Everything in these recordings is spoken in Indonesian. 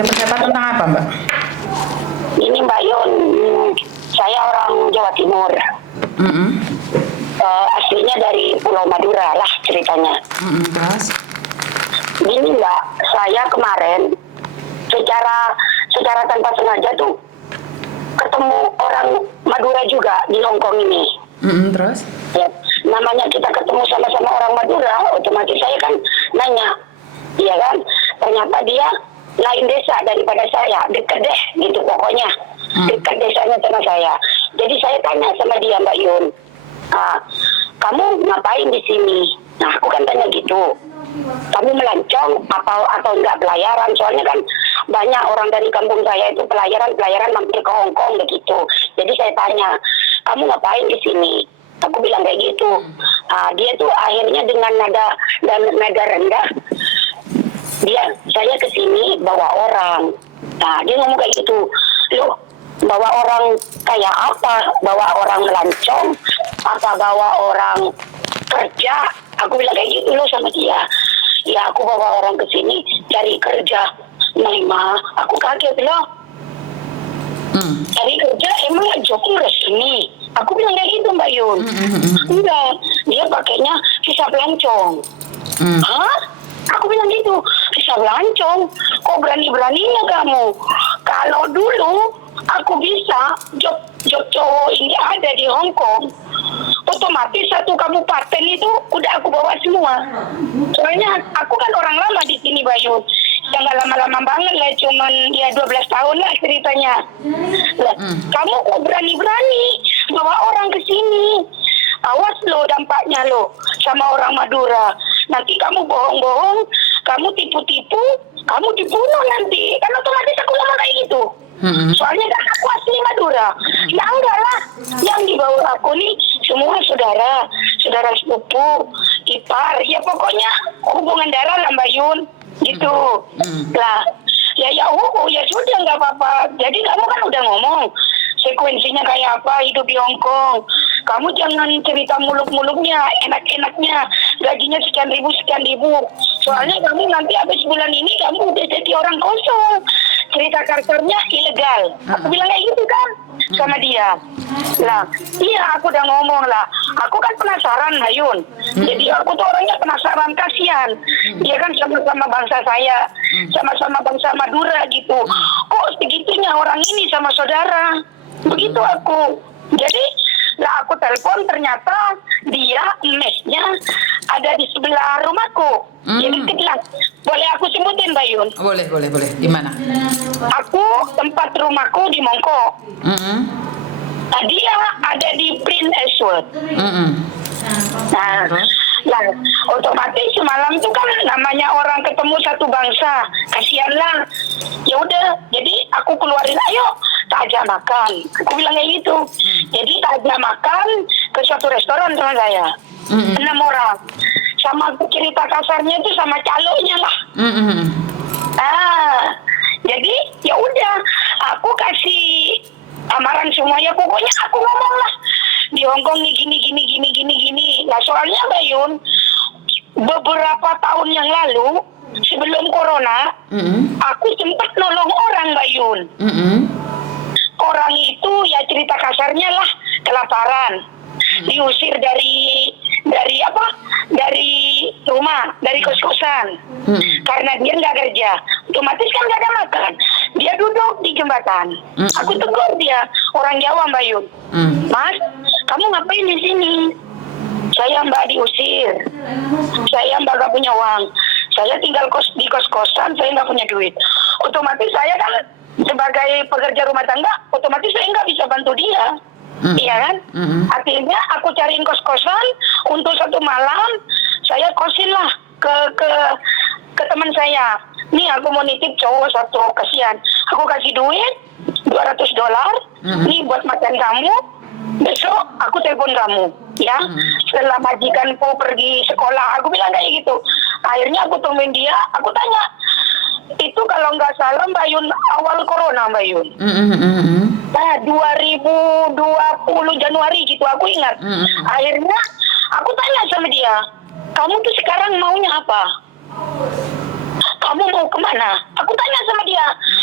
persiapan tentang apa, Mbak? Ini Mbak Yun, saya orang Jawa Timur. Aslinya dari Pulau Madura lah ceritanya. Terus? Gini Mbak, saya kemarin secara tanpa sengaja tuh ketemu orang Madura juga di Hongkong ini. Terus? Ya, namanya kita ketemu sama-sama orang Madura, otomatis saya kan nanya, iya kan? Ternyata dia lain desa daripada saya, dekat deh gitu pokoknya, dekat desanya sama saya. Jadi saya tanya sama dia, Mbak Yun, kamu ngapain di sini? Nah, aku kan tanya gitu. Kamu melancong atau enggak pelayaran? Soalnya kan banyak orang dari kampung saya itu pelayaran mampir ke Hongkong begitu. Jadi saya tanya, kamu ngapain di sini? Aku bilang kayak gitu. Dia tuh akhirnya dengan nada rendah, saya kesini bawa orang. Nah, dia ngomong kayak gitu. Loh, bawa orang kayak apa? Bawa orang melancong? Apa bawa orang kerja? Aku bilang kayak gitu loh sama dia. Ya, aku bawa orang ke sini cari kerja. Nah, aku kaget loh. Cari kerja emang jobnya resmi. Aku bilang kayak gitu Mbak Yun. Enggak, dia pakainya visa pelancong. Hah? Aku bilang gitu, visa pelancong? Kok berani-beraninya kamu? Kalau dulu aku bisa job cowok ini ada di Hongkong, otomatis satu kabupaten itu udah aku bawa semua. Soalnya aku kan orang lama di sini Bayu. Ya nggak lama-lama banget lah, cuman ya 12 tahun lah ceritanya. Lah, kamu kok berani-berani bawa orang ke sini? Awas lo dampaknya lo sama orang Madura. Nanti kamu bohong-bohong, kamu tipu-tipu, kamu dibunuh nanti. Kan otomatis aku ngomong kayak gitu. Soalnya kan aku asli Madura. Ya enggak lah, yang dibawa aku nih semua saudara sepupu, ipar, ya pokoknya hubungan darah lah Mbak Yun, gitu. Lah, ya sudah nggak apa-apa. Jadi kamu kan udah ngomong sekuensinya kayak apa hidup di Hongkong. Kamu jangan cerita muluk-muluknya, enak-enaknya, gajinya sekian ribu. Soalnya kamu nanti habis bulan ini kamu udah jadi orang kosong. Cerita kasarnya ilegal. Aku bilang kayak gitu kan sama dia. Lah, iya aku udah ngomong lah. Aku kan penasaran Hayun. Jadi aku tuh orangnya penasaran, kasihan. Dia kan sama-sama bangsa saya, sama-sama bangsa Madura gitu. Kok segitunya orang ini sama saudara? Begitu aku. Jadi lah aku telepon, ternyata dia mesnya ada di sebelah rumahku. Jadi kebetulan boleh aku sebutin Bayun? Boleh. Di mana? Aku tempat rumahku di Mongko. Nah, dia ada di Prince Edward. Nah, otomatis semalam itu kan namanya orang ketemu satu bangsa, kasihanlah. Ya udah, jadi aku keluarin, ayo takjak makan. Aku bilang kayak gitu. Jadi takjak makan ke suatu restoran sama saya. 6 orang. Sama cerita kasarnya itu sama calonnya lah. Jadi ya udah, aku kasih amaran semuanya. Pokoknya aku ngomong lah di Hongkong nih gini. Nah soalnya Bayun, beberapa tahun yang lalu sebelum corona, aku sempat nolong orang Bayun. Orang itu ya cerita kasarnya lah kelaparan, diusir dari rumah, dari kos-kosan, karena dia nggak kerja, otomatis kan nggak ada makan. Dia duduk di jembatan. Aku tegur dia, orang Jawa Mbak Yun. Mas, kamu ngapain di sini? Saya Mbak diusir. Saya Mbak gak punya uang. Saya tinggal di kos-kosan, saya nggak punya duit. Otomatis saya kan sebagai pekerja rumah tangga, otomatis saya nggak bisa bantu dia. Iya kan? Akhirnya aku cariin kos-kosan untuk satu malam. Saya kosin lah ke teman saya. Nih aku mau nitip cowok satu, kasihan. Aku kasih duit $200. Nih buat makan kamu. Besok aku telepon kamu, ya. Setelah majikanku pergi sekolah, aku bilang kayak gitu. Akhirnya aku temuin dia, aku tanya, itu kalau nggak salah Mbak Yun awal corona Mbak Yun. Nah 2020 Januari gitu aku ingat. Akhirnya aku tanya sama dia, kamu tuh sekarang maunya apa? Kamu mau kemana? Aku tanya sama dia.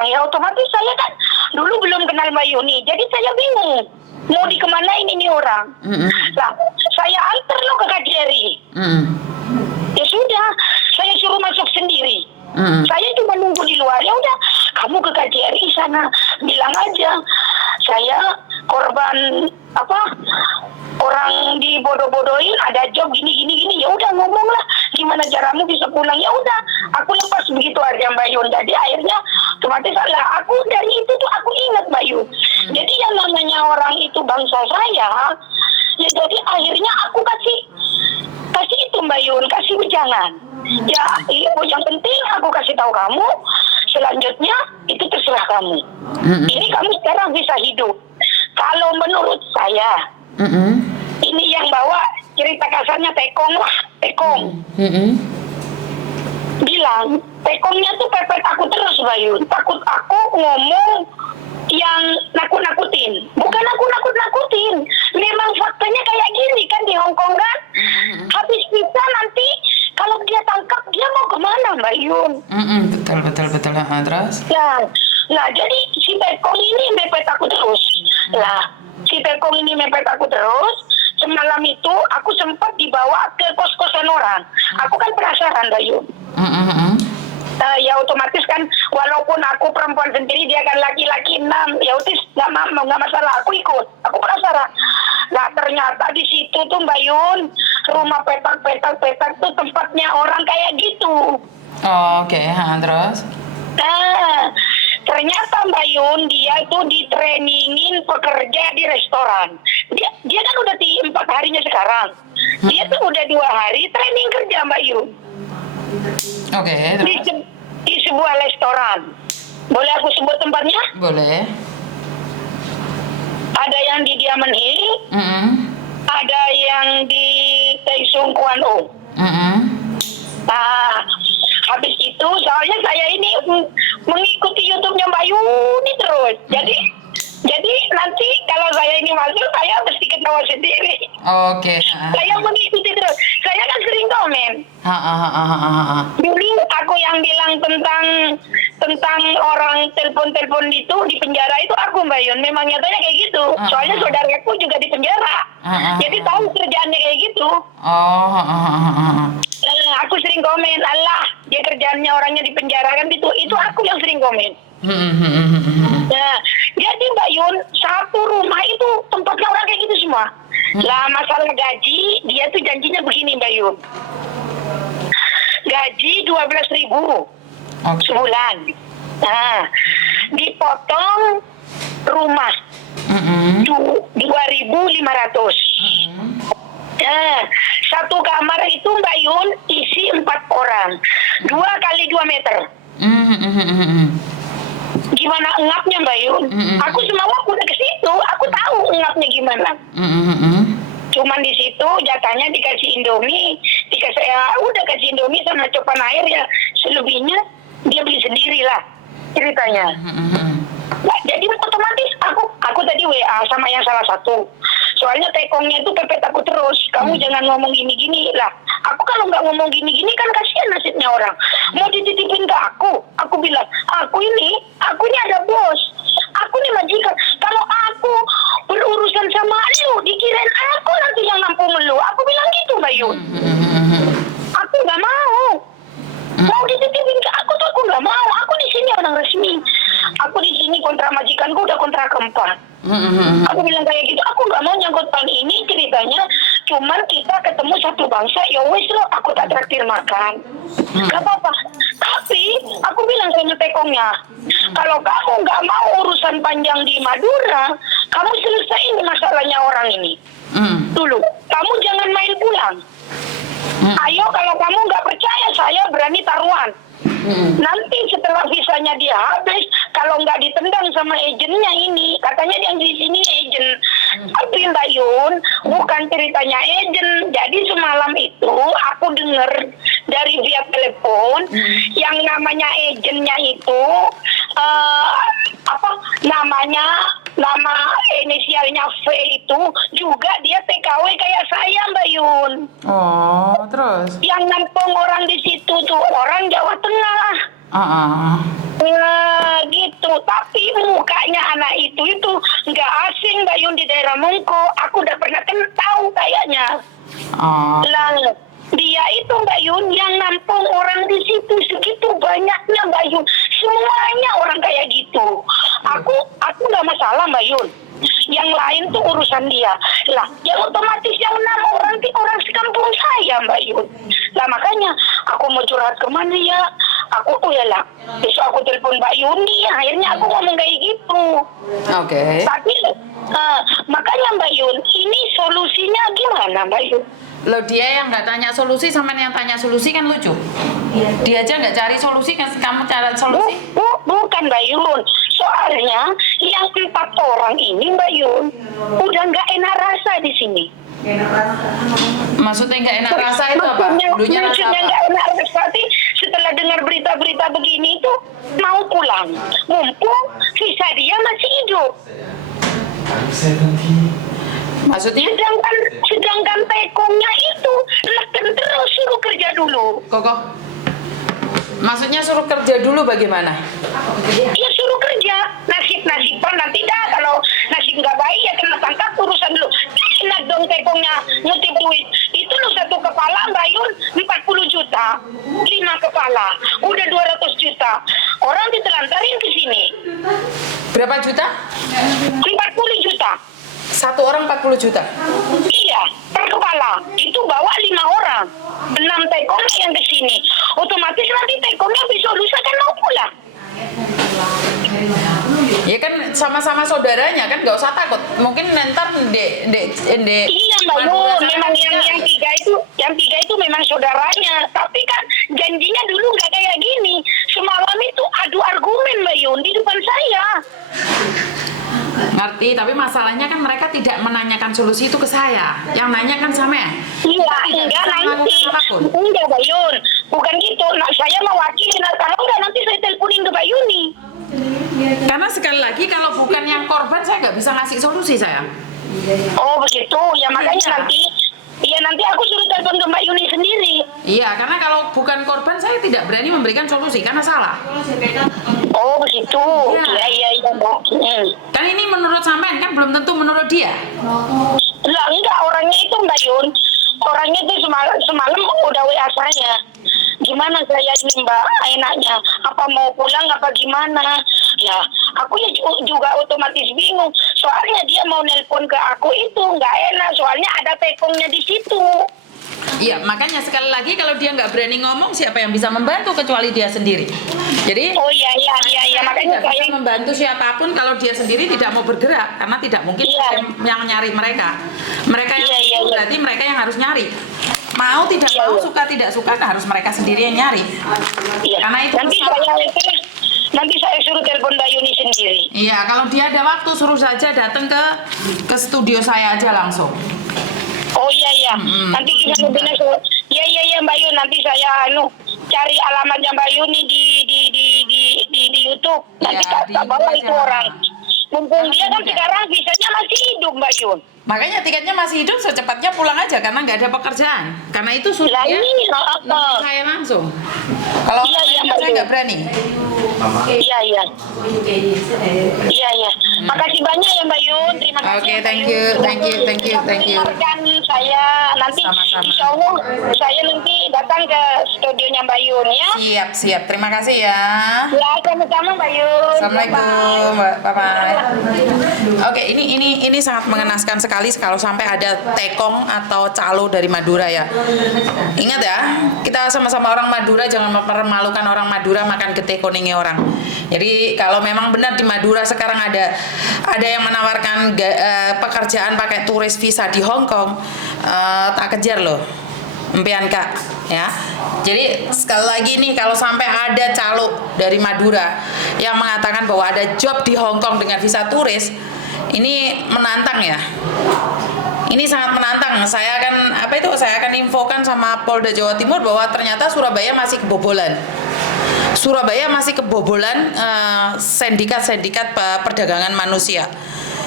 bilang, ya otomatis saya kan dulu belum kenal Mbak Yuni, jadi saya bingung mau dikemanain ini orang. Lah, saya antar lo ke KJRI. Ya sudah, saya suruh masuk sendiri. Saya cuma nunggu di luar. Ya udah, kamu ke KJRI sana, bilang aja saya korban orang dibodoh-bodohin, ada job gini. Ya udah, ngomong lah gimana caramu bisa pulang. Ya udah, aku lepas begitu aja Mbak Yun. Jadi akhirnya otomatis lah, aku dari itu tuh aku ingat Mbak Yun. Jadi yang namanya orang itu bangsa saya, ya jadi akhirnya aku kasih itu Mbak Yun, kasih wejangan. Ya, yang penting aku kasih tahu kamu, selanjutnya itu terserah kamu. Ini kamu sekarang bisa hidup. Kalau menurut saya, ini yang bawa cerita kasarnya Tekong lah, Tekong. Bilang, Tekongnya tuh pepet aku terus Bayu. Takut aku ngomong yang nakut-nakutin. Bukan aku nakut-nakutin. Memang faktanya kayak gini kan di Hongkong kan. Habis kita nanti kalau dia tangkap dia mau kemana Mbak Yun? Betul. Terus? Nah, jadi si Tekong ini mepet aku terus. Lah, si Tekong ini mepet aku terus. Semalam itu aku sempat dibawa ke kos-kosan orang. Aku kan penasaran Mbak Yun. Ya otomatis kan, walaupun aku perempuan sendiri, dia kan laki-laki 6, ya otis nggak masalah, aku ikut, aku penasaran. Nah ternyata di situ tuh Mbak Yun, rumah petak tuh tempatnya orang kayak gitu. Oke. Terus? Nah ternyata Mbak Yun, dia itu ditrainingin pekerja di restoran. Dia kan udah di 4 harinya sekarang. Dia tuh udah 2 hari training kerja Mbak Yun. Oke, terus? Di sebuah restoran. Boleh aku sebut tempatnya? Boleh. Ada yang di Diamond Hill, ada yang di Taisung Kuan O. Nah, habis itu soalnya saya ini mengikuti YouTube-nya Mbak Yuni terus. Jadi nanti kalau saya ini masuk, saya mesti ketawa sendiri. Oke. Saya mengikuti terus. Saya kan sering komen. Dulu aku yang bilang tentang orang telepon itu di penjara itu aku Mbak Yun. Memang nyatanya kayak gitu. Soalnya saudaraku juga di penjara. Jadi tahu kerjaannya kayak gitu. Aku sering komen, Allah, dia kerjaannya orangnya di penjara kan gitu. Itu aku yang sering komen. Nah, jadi Mbak Yun, satu rumah itu tempatnya orang kayak gitu semua. Lah masalah gaji, dia tuh janjinya begini Mbak Yun. Gaji 12.000 sebulan. Nah, dipotong rumah 2.500. Nah, satu kamar itu Mbak Yun isi 4 orang, 2 kali 2 meter. Gimana engapnya Mbak Yun? Aku semua udah ke situ, aku tahu engapnya gimana. Cuman di situ jatahnya dikasih Indomie, udah kasih Indomie sama copan air ya, selebihnya dia beli sendiri lah ceritanya. Nah, jadi otomatis aku tadi WA sama yang salah satu. Soalnya Tekongnya itu pepet aku terus. Kamu jangan ngomong gini-gini lah. Aku kalau nggak ngomong gini-gini kan kasihan nasibnya orang. Mau dititipin ke aku. Aku bilang, aku ini ada bos. Aku ini majikan. Kalau aku berurusan sama lu, dikirain aku nanti yang nampung lu. Aku bilang gitu Mbak Yun. Aku nggak mau. Mau dititipin ke aku tuh aku nggak mau. Aku di sini orang resmi. Aku di sini kontrak majikanku udah kontrak keempat. Aku bilang kayak gitu, aku nggak mau nyangkut pan ini ceritanya. Cuman kita ketemu satu bangsa, ya wes lo, aku tak traktir makan. Gak apa-apa. Tapi aku bilang sama Tekongnya, kalau kamu nggak mau urusan panjang di Madura, kamu selesaiin masalahnya orang ini. Dulu, kamu jangan main pulang. Ayo kalau kamu nggak percaya, saya berani taruhan. Nanti setelah visanya dia habis, kalau nggak ditendang sama agennya ini, katanya yang di sini agen. Tapi Mbak Yun, bukan ceritanya agen. Jadi semalam itu aku dengar dari via telepon, yang namanya agennya itu nama inisialnya V itu juga dia TKW kayak saya Mbak Yun. Oh, terus? Yang nampung orang di situ tuh orang Jawa Tengah. Gitu. tahu, tapi mukanya anak itu nggak asing Mbak Yun di daerah Mongko. Aku udah pernah tahu kayaknya. Oh. Lalu dia itu Mbak Yun yang nampung orang di situ segitu banyaknya Mbak Yun. Semuanya orang kayak gitu. Aku nggak masalah Mbak Yun. Yang lain tuh urusan dia. Lah, yang otomatis yang 6 orang itu orang sekampung saya Mbak Yun. Lah makanya aku mau curhat kemana ya? Aku ya lah. Besok aku telepon Mbak Yuni. Akhirnya aku ngomong kayak gitu. Oke. Tapi makanya Mbak Yun, ini solusinya gimana Mbak Yun? Loh, dia yang nggak tanya solusi sama yang tanya solusi kan lucu. Dia aja nggak cari solusi, kan kamu cari solusi. Bukan Mbak Yun. Soalnya yang 4 orang ini Mbak Yun udah nggak enak rasa di sini. Maksudnya nggak enak rasa itu apa? Dulunya rasa Maksudnya apa? nggak enak rasa sih, setelah dengar berita-berita begini itu mau pulang. Mumpung sisa dia masih hidup. Maksudnya? Sedangkan tekongnya itu neken terus suruh kerja dulu. Koko. Maksudnya suruh kerja dulu bagaimana? Ya suruh kerja. Nasib-nasiban nanti dah, kalau nasib nggak baik ya kena tangkap urusan dulu. Enak dong tekongnya ngutip duit. Itu lo 1 kepala Mbak Yun 40 juta. 5 kepala udah 200 juta. Orang ditelantarin ke sini. Berapa juta? 40 juta. Satu orang 40 juta. Iya, per kepala. Itu bawa 5 orang. 6 tekong yang ke sini. Otomatis nanti tekongnya besok lusa kan mau pulang. Ya kan sama-sama saudaranya kan, nggak usah takut. Mungkin ntar Iya Mbak Yun, memang yang tiga itu memang saudaranya. Tapi kan janjinya dulu nggak kayak gini. Semalam itu adu argumen Mbak Yun di depan saya. ngerti, tapi masalahnya kan mereka tidak menanyakan solusi itu ke saya. Yang nanya kan sama ya. Iya, enggak nanti. Enggak Mbak Yun, bukan gitu. Nah, saya mewakili. Nah, kalau enggak nanti saya teleponin ke Mbak Yuni. Karena sekali lagi kalau bukan yang korban saya nggak bisa ngasih solusi saya. Oh begitu, ya makanya Iya. nanti. Iya nanti aku suruh telepon ke Mbak Yuni sendiri. Iya, karena kalau bukan korban saya tidak berani memberikan solusi karena salah. Oh begitu. Iya. Iya Mbak. Kan ini menurut sampean kan belum tentu menurut dia. Lah enggak, orangnya itu Mbak Yun. Orangnya itu semalam udah WA saya. Gimana saya ini Mbak enaknya? Apa mau pulang apa gimana? Ya aku ya juga otomatis bingung. Soalnya dia mau nelpon ke aku itu nggak enak. Soalnya ada tekongnya di situ. Iya, makanya sekali lagi kalau dia nggak berani ngomong, siapa yang bisa membantu kecuali dia sendiri. Jadi Oh iya makanya tidak saya bisa membantu siapapun kalau dia sendiri tidak mau bergerak karena tidak mungkin Iya. yang nyari mereka. Mereka yang Iya. berarti mereka yang harus nyari. Mau tidak Iya. mau, suka tidak suka harus mereka sendiri yang nyari. Iya. Karena itu Nanti saya suruh telepon Mbak Yuni sendiri. Iya, kalau dia ada waktu suruh saja datang ke studio saya aja langsung. Oh iya. Nanti kita benar. Iya Mbak Yuni, nanti saya cari alamatnya Mbak Yuni di YouTube. Nanti Iya, di tak bawa YouTube itu aja. orang. Mumpung dia kan Iya. sekarang visanya masih hidup Mbak Yun. Makanya tiketnya masih hidup, secepatnya pulang aja karena nggak ada pekerjaan. Karena itu sudah Lah ini saya langsung. Kalau Iya, saya Mbak Yun. nggak berani. Iya. Makasih banyak ya Mbak Yun. Terima kasih. Oke, ya, Mbak thank Yun. you. Sudah mendengarkan saya. Nanti Sama-sama. insya Allah saya nanti datang ke studionya Mbak Yun ya. Siap. Terima kasih ya. Ya, sama-sama Mbak Yun. Assalamualaikum, bye bye. Oke, ini sangat mengenaskan sekali kalau sampai ada tekong atau calo dari Madura ya. Ingat ya, kita sama-sama orang Madura, jangan mempermalukan orang Madura makan gete kuningi orang. Jadi kalau memang benar di Madura sekarang ada yang menawarkan pekerjaan pakai turis visa di Hong Kong, tak kejar loh. Empian Kak ya. Jadi sekali lagi nih, kalau sampai ada calo dari Madura yang mengatakan bahwa ada job di Hong Kong dengan visa turis, ini menantang ya. Ini sangat menantang. Saya akan infokan sama Polda Jawa Timur bahwa ternyata Surabaya masih kebobolan. Surabaya masih kebobolan sindikat perdagangan manusia.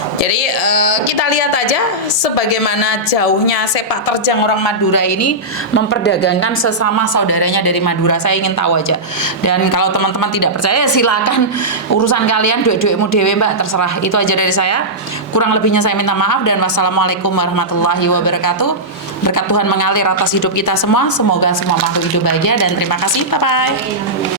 Jadi kita lihat aja sebagaimana jauhnya sepak terjang orang Madura ini memperdagangkan sesama saudaranya dari Madura. Saya ingin tahu aja. Dan kalau teman-teman tidak percaya silakan urusan kalian, duit-duitmu dewe Mbak, terserah. Itu aja dari saya. Kurang lebihnya saya minta maaf dan wassalamualaikum warahmatullahi wabarakatuh. Berkat Tuhan mengalir atas hidup kita semua. Semoga semua makhluk hidup bahagia dan terima kasih. Bye bye.